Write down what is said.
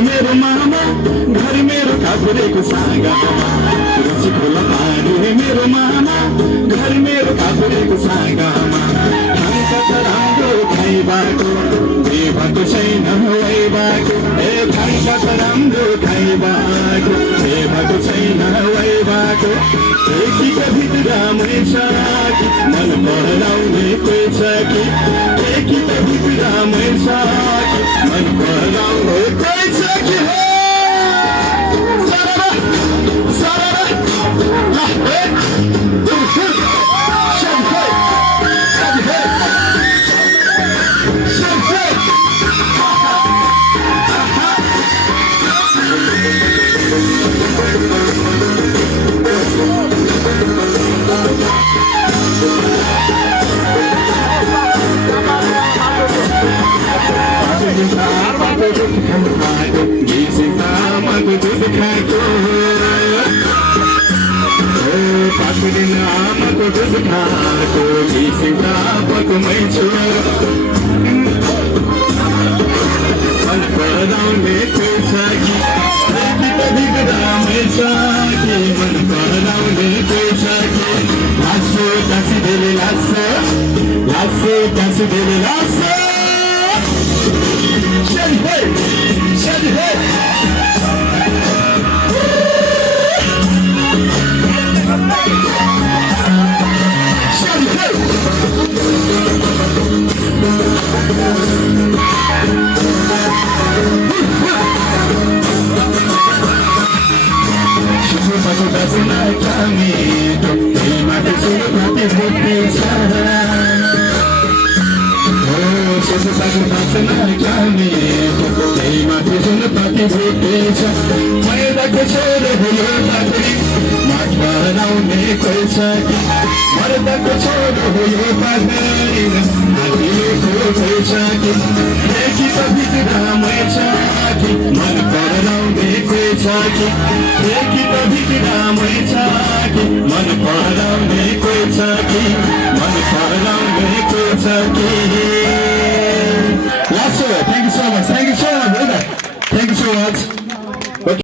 मेरो मामा घर मेरो काकुरेको सागामा रसी खोला पानी मेरो मामा घर मेरो काकुरेको सागामा खान्छ त राम्रो खाइबाको बेबाको छैन वै बाको ए खान्छ त राम्रो खाइबाको बेबाको छैन वै बाको एकीको भित्र मैछ कि मन पहलाउने कोही छ कि एकीको भित्र मैछ कि मन पहलाउने कोही छ कि आमाको दुध खाएको घिसिउँदा पकमै छु मन पराउने कोही छ कि बिग्रामै छ कि मन पराउने कोही छ कि लासो कासी धेरै लासो लासो कासी धेरै लासो मैदाको छोरो भयो पाखरी माट बनाउने कोही छ कि मर्दाको छोरो भयो पाखरी हातीको कोही छ कि देखि त भित्रामै छ कि मन पराउने कोही छ कि देखि त भित्रामै छ कि मन पराउने कोही छ कि मन पराउने कोही छ कि